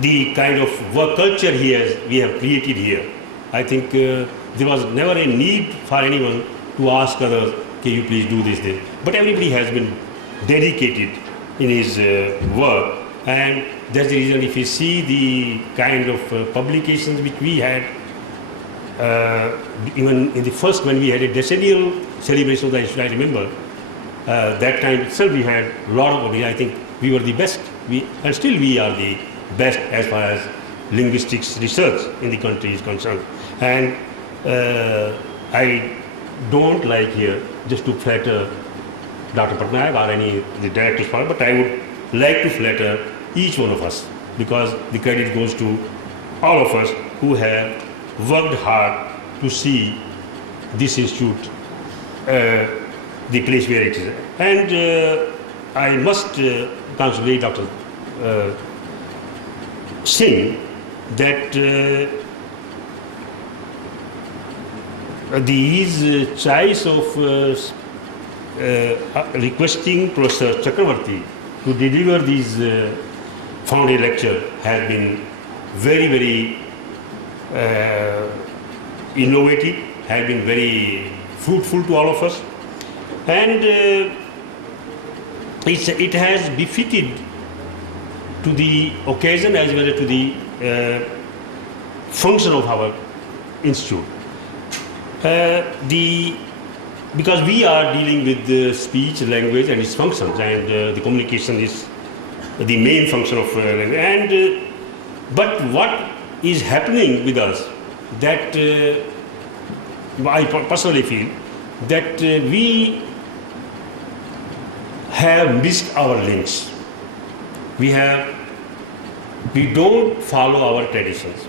the kind of work culture we have created here. I think there was never a need for anyone to ask others, can you please do this. But everybody has been dedicated in his work, and that's the reason if you see the kind of publications which we had, even in the first when we had a decennial celebration of the institute, I remember that time itself we had a lot of, I think we were the best, and still we are the best as far as linguistics research in the country is concerned. And I don't like here just to flatter Dr. Pattanayak or any of the directors, but I would like to flatter each one of us, because the credit goes to all of us who have worked hard to see this institute the place where it is. And I must congratulate Dr. Singh that his choice of requesting Professor Chakraborty to deliver these founding lecture has been very, very innovative, has been very fruitful to all of us, and it has befitted to the occasion as well as to the function of our institute. Because we are dealing with the speech, language and its functions, and the communication is the main function of language. And but what is happening with us, that I personally feel that we have missed our links. We don't follow our traditions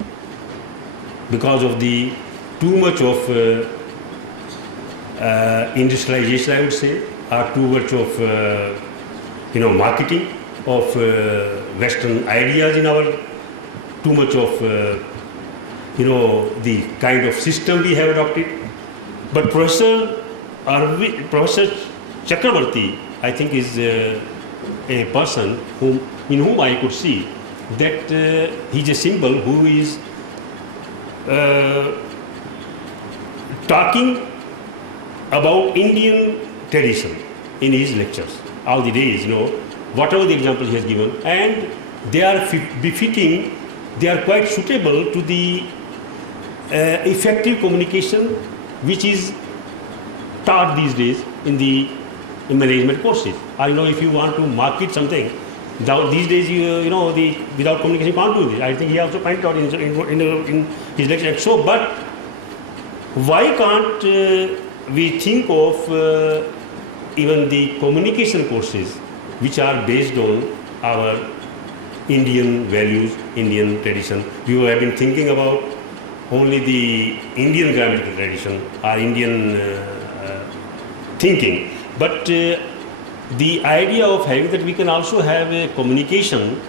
because of the too much of industrialization, I would say, or too much of marketing of Western ideas in our, too much of the kind of system we have adopted. But Professor Chakraborty, I think, is a person in whom I could see that he's a symbol who is talking about Indian tradition in his lectures all the days, whatever the examples he has given, and they are befitting, they are quite suitable to the effective communication which is taught these days in the management courses. I know if you want to market something, these days without communication you can't do this. I think he also pointed out in his lecture. So, but why can't we think of even the communication courses which are based on our Indian values, Indian tradition? We have been thinking about only the Indian grammatical tradition or Indian thinking, but the idea of having that we can also have a communication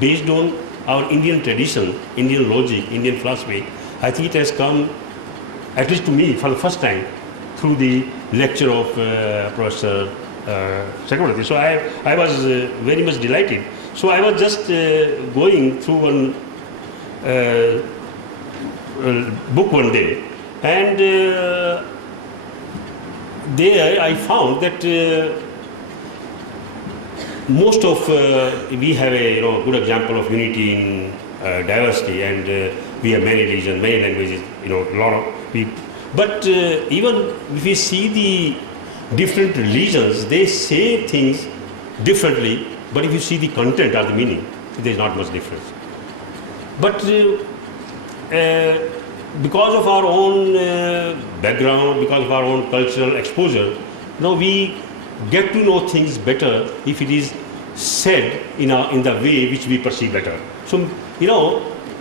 based on our Indian tradition, Indian logic, Indian philosophy, I think it has come, at least to me, for the first time through the lecture of Professor Chakraborty. So I was very much delighted. So I was just going through one book one day, and there I found that most of we have a good example of unity in diversity, and we have many religions, many languages, a lot of people. But even if we see the different religions, they say things differently. But if you see the content or the meaning, there is not much difference. But because of our own background, because of our own cultural exposure, we get to know things better if it is said in the way which we perceive better. So,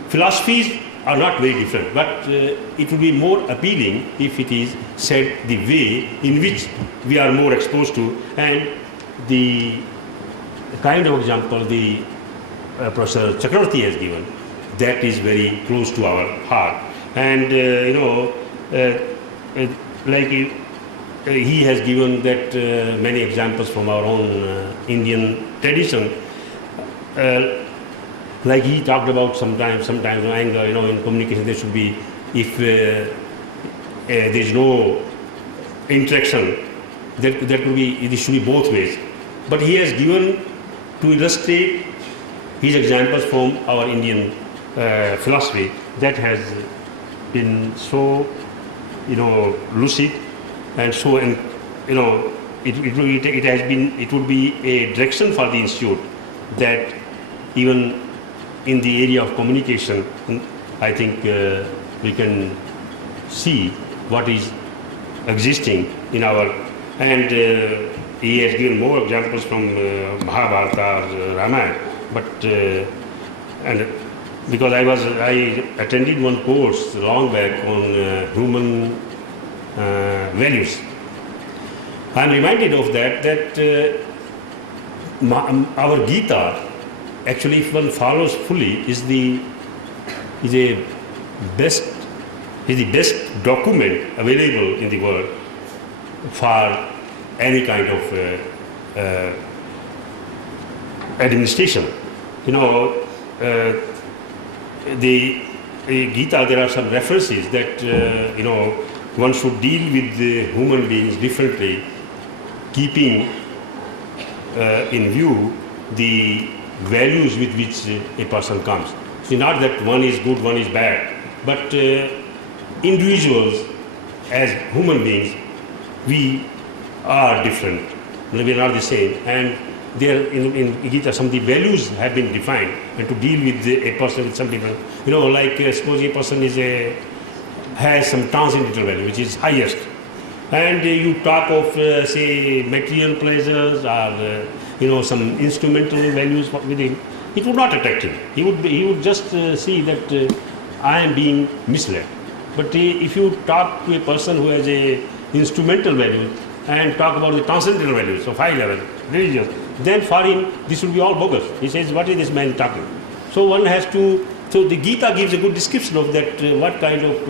philosophies are not very different, but it will be more appealing if it is said the way in which we are more exposed to, and the kind of example the Professor Chakraborty has given, that is very close to our heart. And like he has given that many examples from our own Indian tradition. Like he talked about sometimes anger, in communication there should be, if there is no interaction, that could be, it should be both ways. But he has given, to illustrate his examples from our Indian philosophy, that has been so, lucid and so, it would be a direction for the institute, that even in the area of communication, I think we can see what is existing in our, and he has given more examples from Mahabharata or Ramayana, but and because I attended one course long back on human values. I am reminded of that our Gita, actually, if one follows fully, is the best document available in the world for any kind of administration. The Gita, there are some references that one should deal with the human beings differently, keeping in view the values with which a person comes. So not that one is good, one is bad, but individuals as human beings, we are different, we are not the same, and there in Gita some of the values have been defined, and to deal with a person with some different, like suppose a person has some transcendental value which is highest, and you talk of say material pleasures or some instrumental values with him, it would not attract him. He would just see that I am being misled. But if you talk to a person who has a instrumental value and talk about the transcendental values of high level, religious, then for him this will be all bogus. He says, what is this man talking? So one has to, so the Gita gives a good description of that, what kind of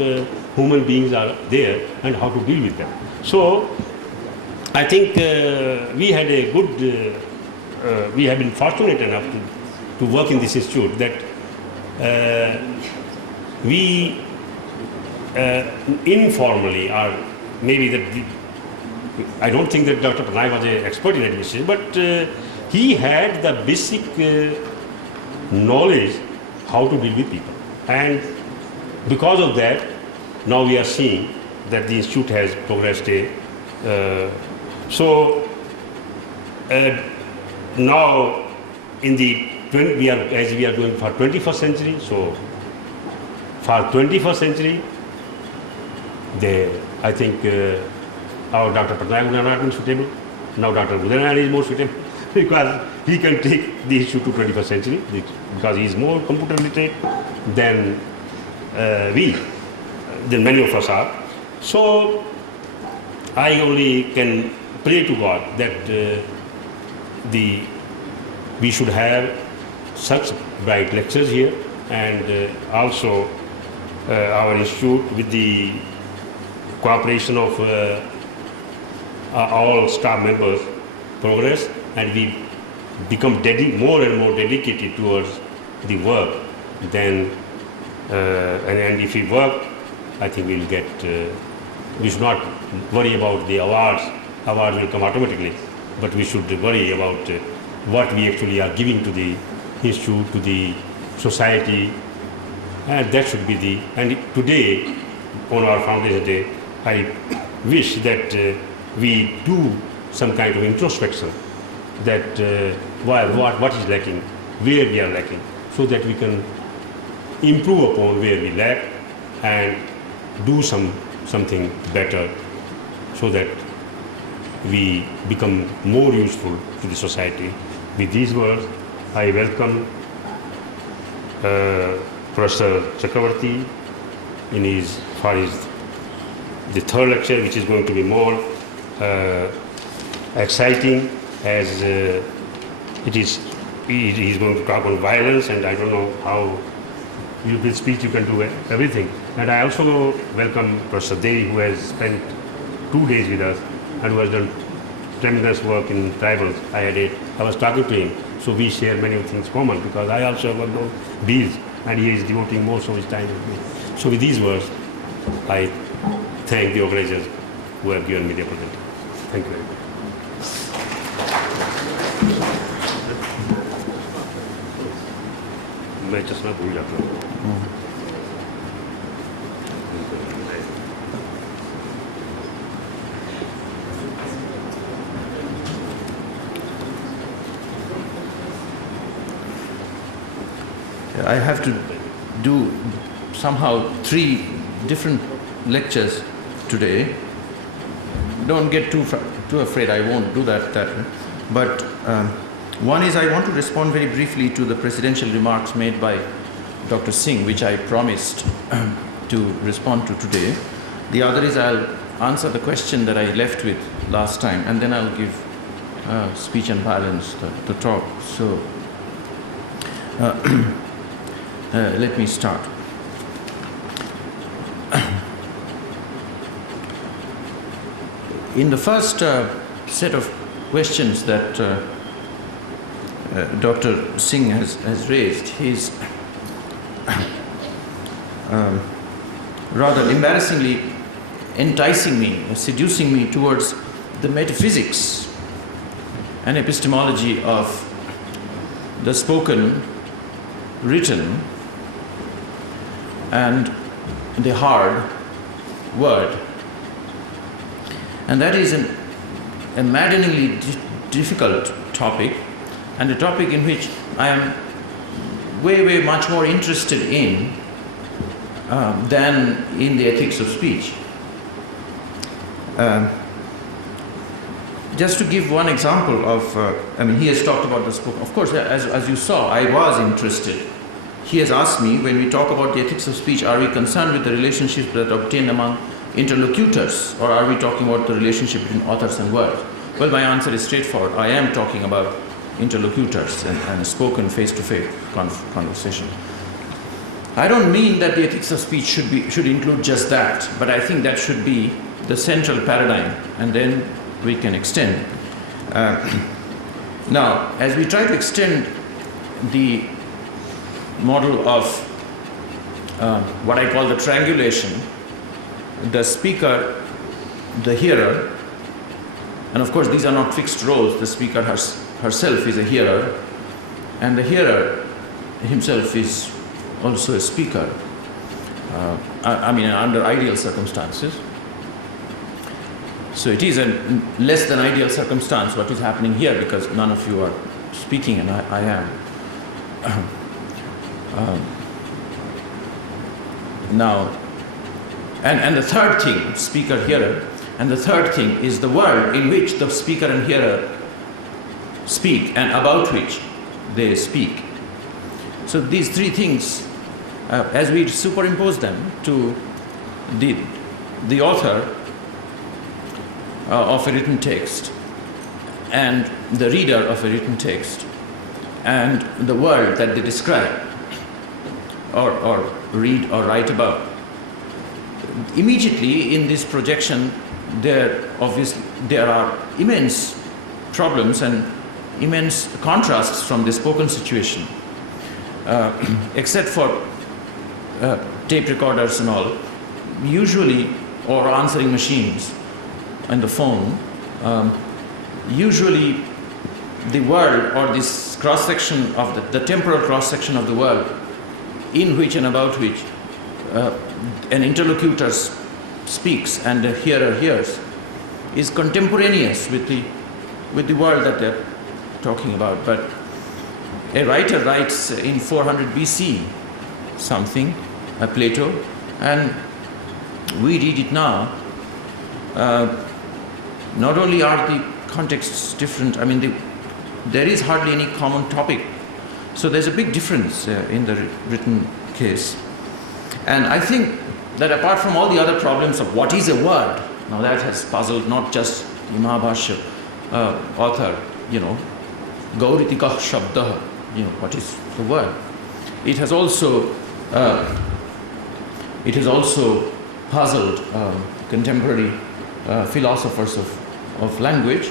human beings are there and how to deal with them. So I think we had a good, we have been fortunate enough to work in this institute, that we informally, or maybe that I don't think that Dr. Pattanayak was an expert in administration, but he had the basic knowledge how to deal with people. And because of that, now we are seeing that the institute has progressed. Now in the we are going for 21st century, so for 21st century, I think our Dr. Pattanayak would not been suitable. Now Dr. Udaya is more suitable because he can take the issue to 21st century, because he is more computer literate than many of us are. So I only can pray to God that we should have such bright lectures here, and also our institute, with the cooperation of all staff members, progress, and we become more and more dedicated towards the work. Then and if we work, I think we'll get, we should not worry about the awards will come automatically, but we should worry about what we actually are giving to the institute, to the society, and that should be and today, on our Foundation Day, I wish that we do some kind of introspection, that what is lacking, where we are lacking, so that we can improve upon where we lack and do something better, so that we become more useful to the society. With these words, I welcome Professor Chakraborty for the third lecture, which is going to be more exciting, as he is going to talk on violence, and I don't know how you can speak, you can do everything. And I also welcome Professor Debi, who has spent 2 days with us and who has done tremendous work in tribals. I was talking to him. So we share many things common because I also have no bills and he is devoting most of his time with me. So with these words, I thank the organizers who have given me the opportunity. Thank you very much. मैं चश्मा भूल जाता हूँ. I have to do somehow 3 different lectures today. Don't get too afraid, I won't do that. But one is I want to respond very briefly to the presidential remarks made by Dr. Singh, which I promised to respond to today. The other is I'll answer the question that I left with last time, and then I'll give speech and violence, the talk. So let me start. In the first set of questions that Dr. Singh has raised, he's rather embarrassingly enticing me, seducing me towards the metaphysics and epistemology of the spoken, written, and the hard word. And that is a maddeningly difficult topic, and a topic in which I am way much more interested in than in the ethics of speech. Just to give one example of, he has talked about the spoken. Of course, as you saw, I was interested. He has asked me, when we talk about the ethics of speech, are we concerned with the relationships that are obtained among interlocutors, or are we talking about the relationship between authors and words? Well, my answer is straightforward. I am talking about interlocutors and spoken face-to-face conversation. I don't mean that the ethics of speech should include just that, but I think that should be the central paradigm, and then we can extend. Now, as we try to extend the model of what I call the triangulation, the speaker, the hearer, and of course these are not fixed roles. The speaker herself is a hearer, and the hearer himself is also a speaker. Under ideal circumstances. So it is a less than ideal circumstance what is happening here, because none of you are speaking and I am. Now, and the third thing, speaker, hearer, and the third thing is the world in which the speaker and hearer speak and about which they speak. So these 3 things, as we superimpose them to the author of a written text and the reader of a written text and the world that they describe or read or write about, immediately in this projection there are immense problems and immense contrasts from the spoken situation. Except for tape recorders and all, usually, or answering machines and the phone, usually the world, or this cross-section of the temporal cross-section of the world in which and about which an interlocutor speaks and the hearer hears, is contemporaneous with the world that they're talking about. But a writer writes in 400 BC something, Plato, and we read it now. Not only are the contexts different, there is hardly any common topic. So there's a big difference in the written case. And I think that apart from all the other problems of what is a word, now that has puzzled not just the Mahabharata author, Gauritika Shabda, what is the word? It has also puzzled contemporary philosophers of language.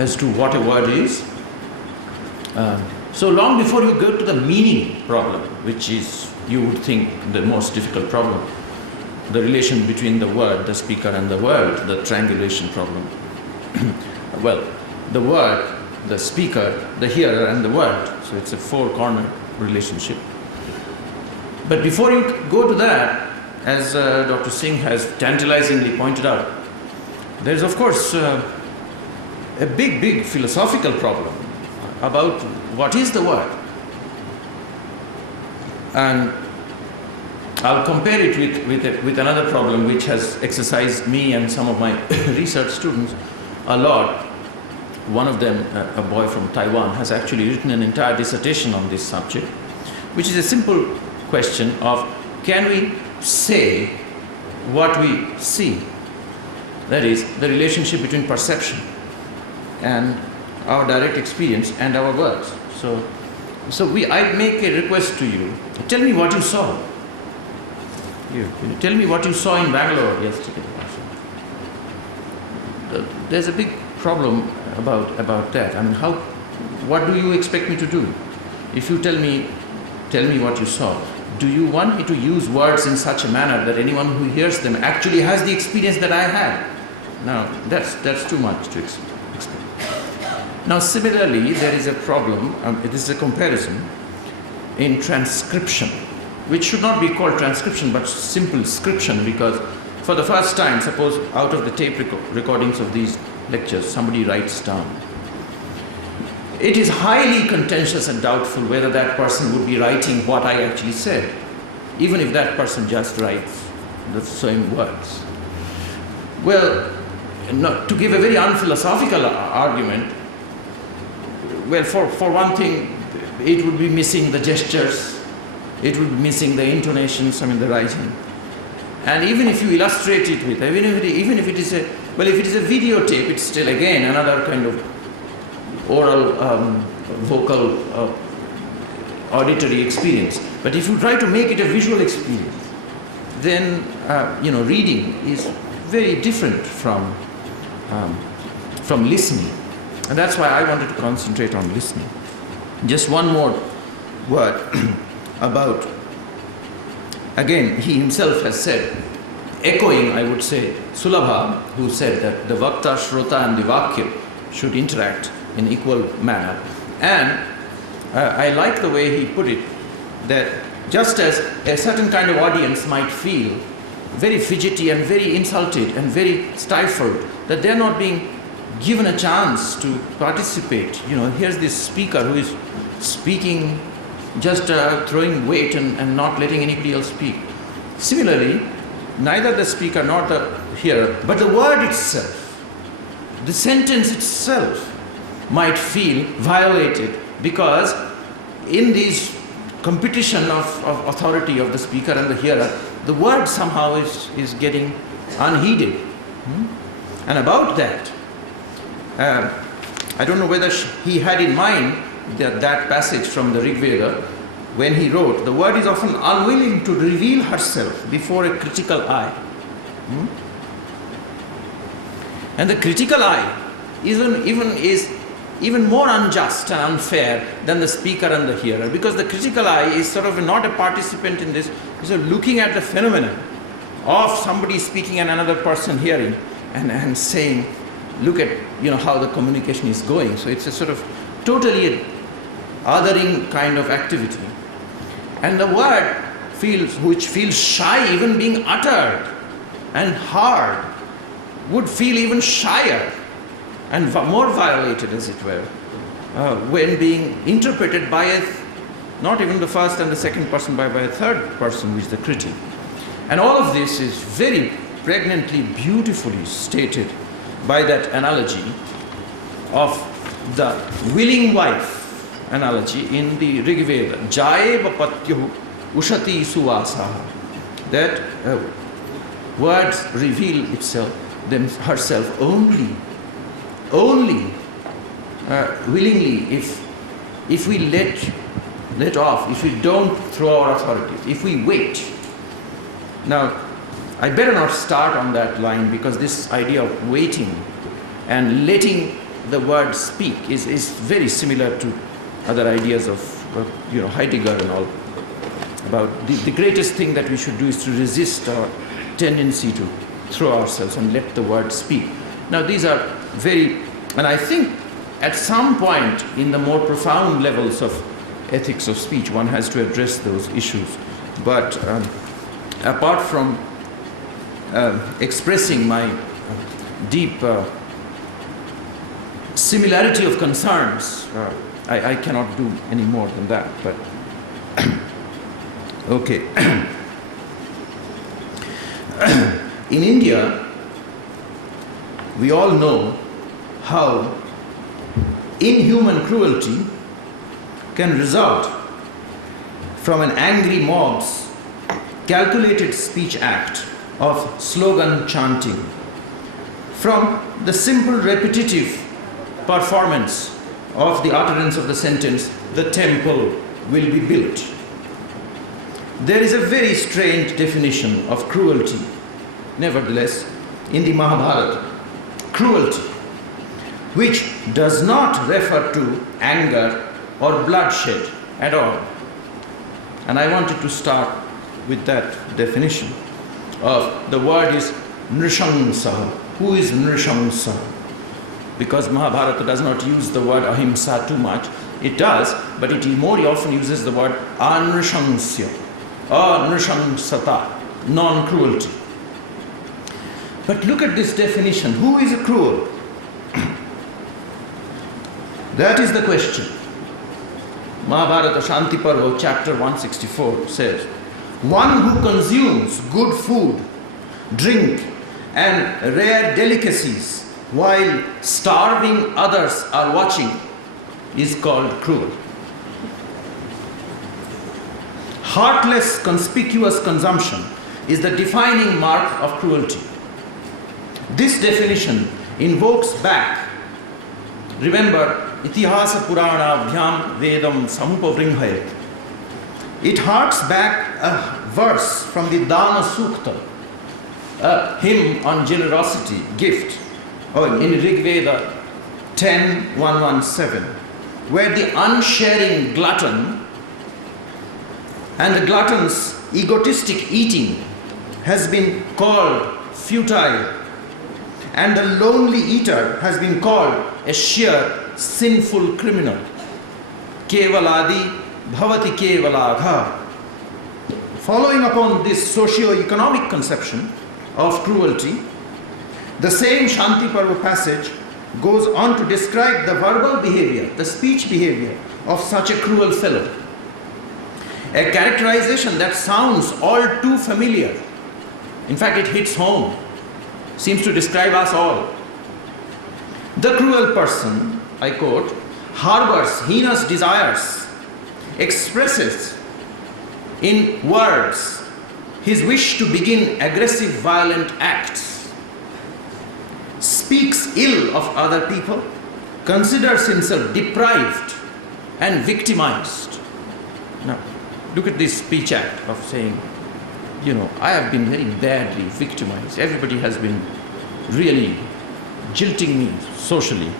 as to what a word is. So long before you go to the meaning problem, which is, you would think, the most difficult problem, the relation between the word, the speaker, and the word, the triangulation problem. Well, the word, the speaker, the hearer, and the word. So it's a four-corner relationship. But before you go to that, as Dr. Singh has tantalizingly pointed out, there is, of course, a big philosophical problem about what is the word. And I'll compare it with another problem which has exercised me and some of my research students a lot. One of them, a boy from Taiwan, has actually written an entire dissertation on this subject, which is a simple question of, can we say what we see? That is, the relationship between perception and our direct experience and our words. I make a request to you. Tell me what you saw. Tell me what you saw in Bangalore yesterday. There's a big problem about that. I mean, what do you expect me to do? If you tell me what you saw, do you want me to use words in such a manner that anyone who hears them actually has the experience that I had? Now, that's too much to expect. Now, similarly, there is a problem, this is a comparison, in transcription, which should not be called transcription, but simple scription, because for the first time, suppose out of the tape recordings of these lectures, somebody writes down. It is highly contentious and doubtful whether that person would be writing what I actually said, even if that person just writes the same words. Well, to give a very unphilosophical argument, well, for one thing, it would be missing the gestures, it would be missing the intonations, the writing. And even if you illustrate it with, even if it is a videotape, it's still again another kind of oral, vocal, auditory experience. But if you try to make it a visual experience, then reading is very different from listening. And that's why I wanted to concentrate on listening. Just one more word about, again, he himself has said, echoing, I would say, Sulabha, who said that the Vakta, Shrota and the Vakya should interact in equal manner. And I like the way he put it, that just as a certain kind of audience might feel very fidgety and very insulted and very stifled, that they're not being given a chance to participate. Here's this speaker who is speaking, just throwing weight and not letting anybody else speak. Similarly, neither the speaker nor the hearer, but the word itself, the sentence itself might feel violated, because in this competition of authority of the speaker and the hearer, the word somehow is getting unheeded. And about that, I don't know whether he had in mind that passage from the Rig Veda when he wrote, the word is often unwilling to reveal herself before a critical eye. And the critical eye is even more unjust and unfair than the speaker and the hearer, because the critical eye is sort of not a participant in this, so looking at the phenomenon of somebody speaking and another person hearing and saying, look at how the communication is going. So it's a sort of totally othering kind of activity. And the word which feels shy even being uttered and hard, would feel even shyer and more violated, as it were, when being interpreted by not even the first and the second person, by a third person, which is the critic. And all of this is very pregnantly, beautifully stated by that analogy of the willing wife analogy in the Rig Veda, Jayeva Patyuhu Ushati Suvasaha, that words reveal herself only willingly if we let off, if we don't throw our authorities, if we wait. Now, I better not start on that line, because this idea of waiting and letting the word speak is very similar to other ideas of Heidegger and all, about the greatest thing that we should do is to resist our tendency to throw ourselves and let the word speak. Now these are and I think at some point in the more profound levels of ethics of speech one has to address those issues. But apart from expressing my deep similarity of concerns, I cannot do any more than that. But okay. In India, we all know how inhuman cruelty can result from an angry mob's calculated speech act of slogan chanting, from the simple repetitive performance of the utterance of the sentence, "the temple will be built." There is a very strange definition of cruelty, nevertheless, in the Mahabharata. Cruelty, which does not refer to anger or bloodshed at all. And I wanted to start with that definition of the word is Nrishamsa. Who is Nrishamsa? Because Mahabharata does not use the word ahimsa too much. It does, but it more often uses the word anrishamsya, anrishamsata, non-cruelty. But look at this definition. Who is cruel? That is the question. Mahabharata Shanti Parva, chapter 164 says, "One who consumes good food, drink, and rare delicacies while starving others are watching is called cruel." Heartless, conspicuous consumption is the defining mark of cruelty. This definition invokes back, remember, Itihasa Purana Abhyam Vedam Samupavringhayat. It harks back a verse from the Dana Sukta, a hymn on generosity, gift, in Rig Veda 10.117, where the unsharing glutton and the glutton's egotistic eating has been called futile, and the lonely eater has been called a sheer sinful criminal. Kevaladi bhavati kevalagha. Following upon this socio-economic conception of cruelty, the same Shanti Parva passage goes on to describe the verbal behavior, the speech behavior of such a cruel fellow. A characterization that sounds all too familiar. In fact, it hits home, seems to describe us all. The cruel person, I quote, harbors heinous desires, expresses in words his wish to begin aggressive, violent acts, speaks ill of other people, considers himself deprived and victimized. Now, look at this speech act of saying, I have been very badly victimized. Everybody has been really jilting me socially.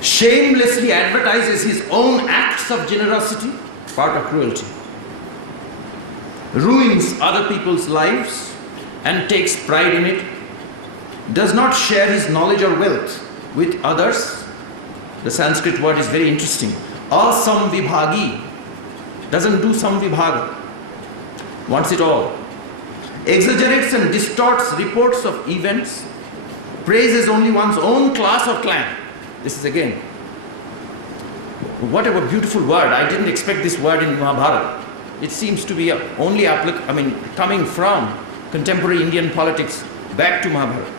Shamelessly advertises his own acts of generosity, part of cruelty. Ruins other people's lives and takes pride in it. Does not share his knowledge or wealth with others. The Sanskrit word is very interesting. Asamvibhagi. Doesn't do samvibhaga. Wants it all. Exaggerates and distorts reports of events. Praises only one's own class or clan. This is again, what a beautiful word. I didn't expect this word in Mahabharata. It seems to be only coming from contemporary Indian politics back to Mahabharata.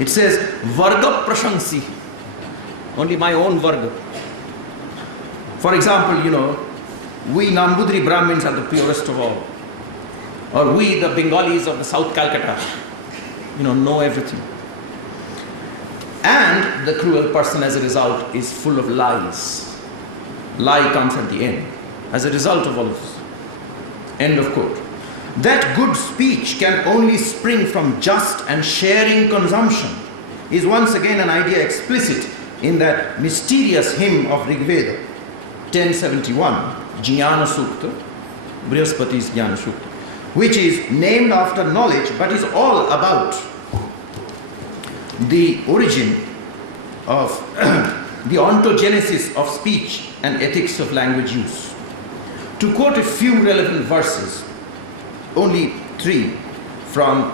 It says, Varga Prashansi. Only my own Varga. For example, we Nambudri Brahmins are the purest of all. Or we, the Bengalis of the South Calcutta, know everything. And the cruel person, as a result, is full of lies. Lie comes at the end, as a result of all of this. End of quote. That good speech can only spring from just and sharing consumption is once again an idea explicit in that mysterious hymn of Rigveda, 1071, Jnana Sukta, Brihaspati's Jnana Sukta, which is named after knowledge but is all about the origin of the ontogenesis of speech and ethics of language use. To quote a few relevant verses, only 3 from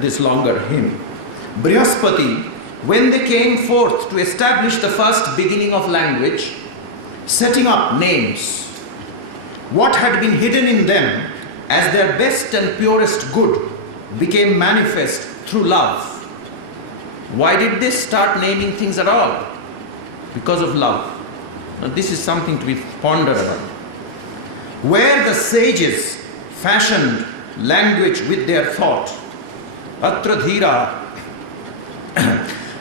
this longer hymn. Brihaspati, when they came forth to establish the first beginning of language, setting up names, what had been hidden in them as their best and purest good became manifest through love. Why did they start naming things at all? Because of love. Now this is something to be pondered about. Where the sages fashioned language with their thought, atra dhira,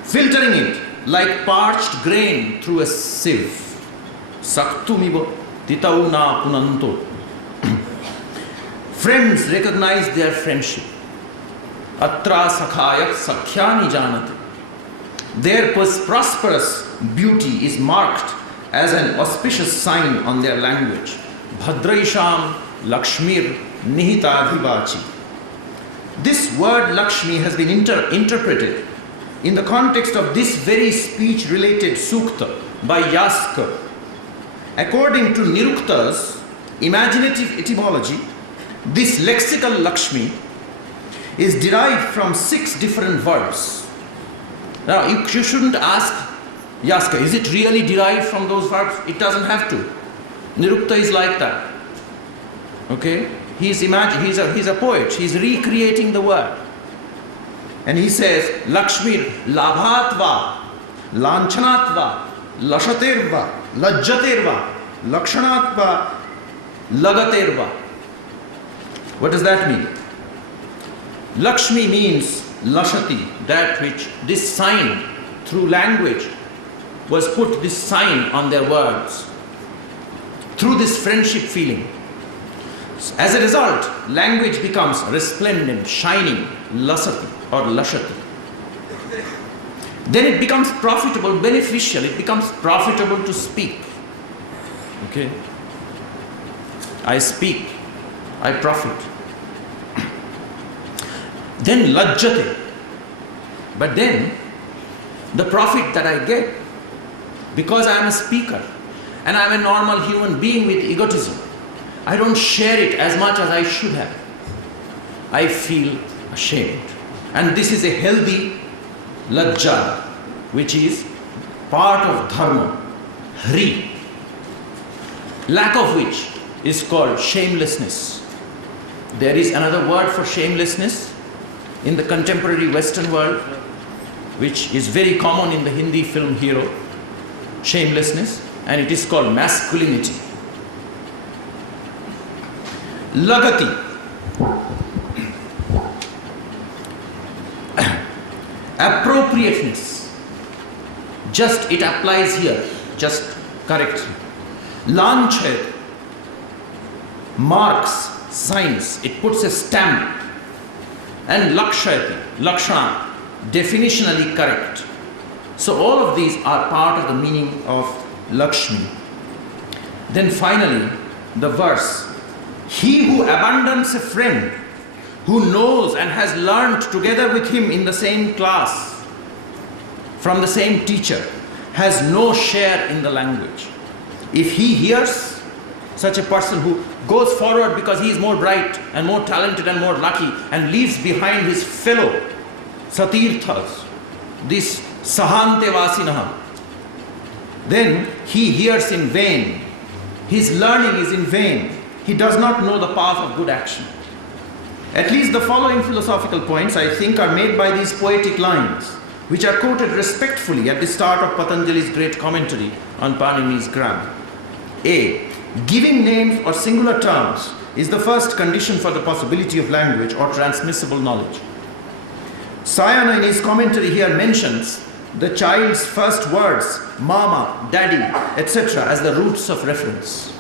filtering it like parched grain through a sieve, saktumiva titauna punanto. Friends recognize their friendship. Atra sakhayat sakhyani janati. Their prosperous beauty is marked as an auspicious sign on their language. Bhadraisham Lakshmir Nihitadhivachi. This word Lakshmi has been interpreted in the context of this very speech-related sukta by Yaska. According to Nirukta's imaginative etymology, this lexical Lakshmi is derived from 6 different verbs. Now, you shouldn't ask Yaska, is it really derived from those verbs? It doesn't have to. Nirukta is like that. Okay? He's a poet. He's recreating the word. And he says, Lakshmir labhatva, lanchanatva, lashaterva, lajjaterva, lakshanatva, lagaterva. What does that mean? Lakshmi means lashati, that which, this sign through language was put, this sign on their words through this friendship feeling. As a result, language becomes resplendent, shining, lasati or lashati. Then it becomes profitable, beneficial. It becomes profitable to speak. Okay? I speak, I profit. Then lajjate. But then the profit that I get, because I am a speaker and I am a normal human being with egotism, I don't share it as much as I should have. I feel ashamed. And this is a healthy lajja, which is part of dharma, hri, lack of which is called shamelessness. There is another word for shamelessness in the contemporary Western world, which is very common in the Hindi film hero, shamelessness, and it is called masculinity. Lagati, appropriateness, just it applies here, just correct. Lanchet, marks, signs, it puts a stamp. And lakshayati, lakshana, definitionally correct. So all of these are part of the meaning of Lakshmi. Then finally, the verse, he who abandons a friend, who knows and has learned together with him in the same class, from the same teacher, has no share in the language. If he hears such a person who goes forward because he is more bright and more talented and more lucky and leaves behind his fellow satirthas, this sahante vasinaha, then he hears in vain. His learning is in vain. He does not know the path of good action. At least the following philosophical points, I think, are made by these poetic lines, which are quoted respectfully at the start of Patanjali's great commentary on Panini's grammar. A. Giving names or singular terms is the first condition for the possibility of language or transmissible knowledge. Sayana in his commentary here mentions the child's first words, mama, daddy, etc. as the roots of reference.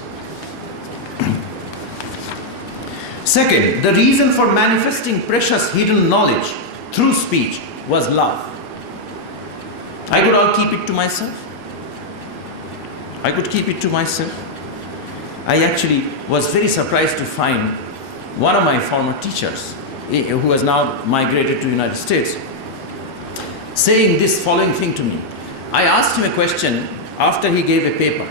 Second, the reason for manifesting precious hidden knowledge through speech was love. I could all keep it to myself. I could keep it to myself. I actually was very surprised to find one of my former teachers, who has now migrated to the United States, saying this following thing to me. I asked him a question after he gave a paper,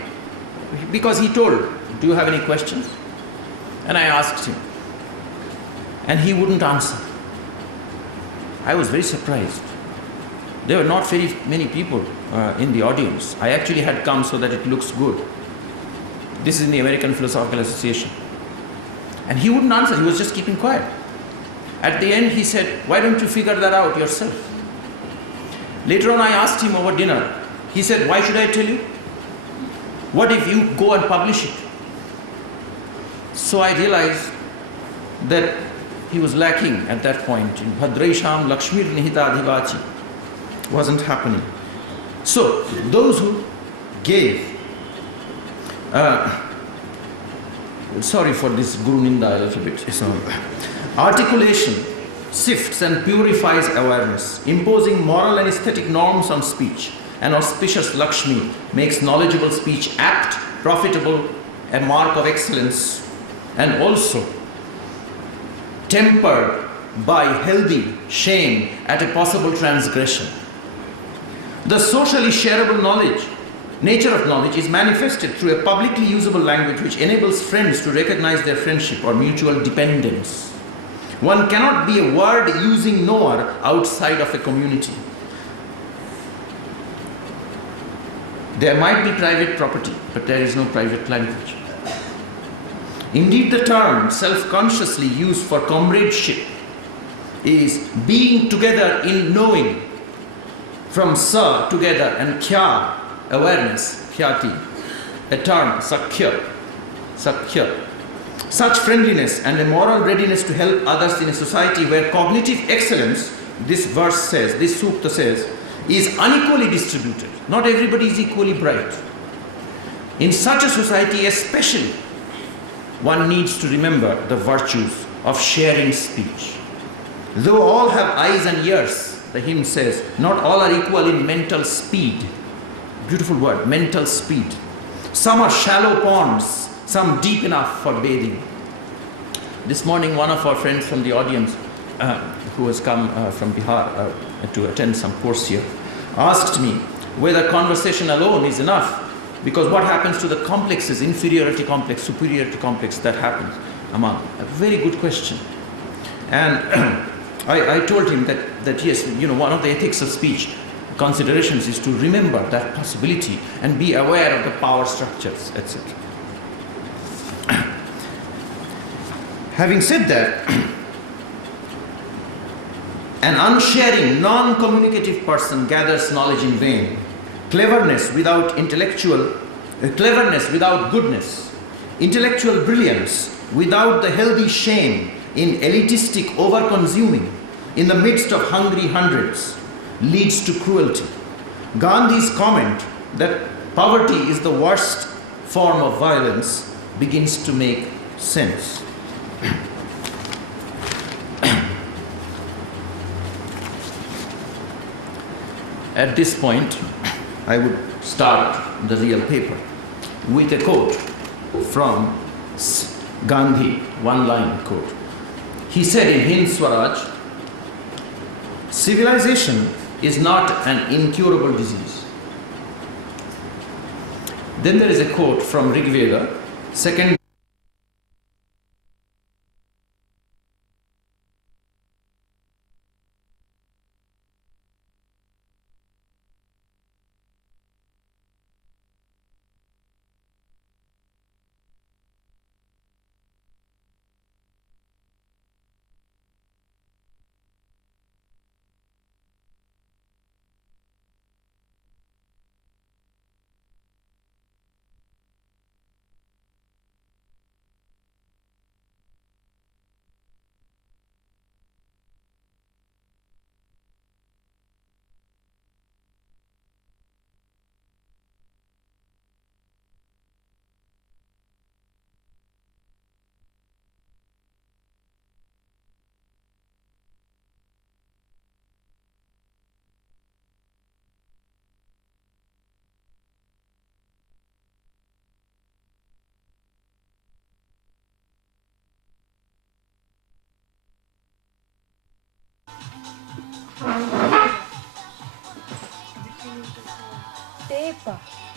because he told, do you have any questions? And I asked him, and he wouldn't answer. I was very surprised. There were not very many people in the audience. I actually had come so that it looks good. This is in the American Philosophical Association. And he wouldn't answer, he was just keeping quiet. At the end he said, why don't you figure that out yourself? Later on I asked him over dinner. He said, why should I tell you? What if you go and publish it? So I realized that he was lacking at that point. Bhadraisham Lakshmir Nihita Adhivachi wasn't happening. So those who gave, sorry for this Guru Ninda a little bit. So, articulation sifts and purifies awareness, imposing moral and aesthetic norms on speech. An auspicious Lakshmi makes knowledgeable speech apt, profitable, a mark of excellence, and also tempered by healthy shame at a possible transgression. The socially shareable knowledge, nature of knowledge, is manifested through a publicly usable language which enables friends to recognize their friendship or mutual dependence. One cannot be a word-using knower outside of a community. There might be private property, but there is no private language. Indeed, the term self-consciously used for comradeship is being together in knowing, from sa, together, and kya, awareness, khyati, a term, sakhya, sakhya. Such friendliness and a moral readiness to help others in a society where cognitive excellence, this verse says, this sukta says, is unequally distributed. Not everybody is equally bright. In such a society especially, one needs to remember the virtues of sharing speech. Though all have eyes and ears, the hymn says, not all are equal in mental speed. Beautiful word, mental speed. Some are shallow ponds, some deep enough for bathing. This morning, one of our friends from the audience, who has come from Bihar to attend some course here, asked me whether conversation alone is enough, because what happens to the complexes, inferiority complex, superiority complex, that happens among. A very good question. And I told him that yes, one of the ethics of speech considerations is to remember that possibility and be aware of the power structures, etc. Having said that, an unsharing, non-communicative person gathers knowledge in vain. Cleverness without goodness, intellectual brilliance without the healthy shame in elitistic over-consuming in the midst of hungry hundreds leads to cruelty. Gandhi's comment that poverty is the worst form of violence begins to make sense. At this point, I would start the real paper with a quote from Gandhi, one-line quote. He said in Hind Swaraj, civilization is not an incurable disease. Then there is a quote from Rig Veda, second Tape.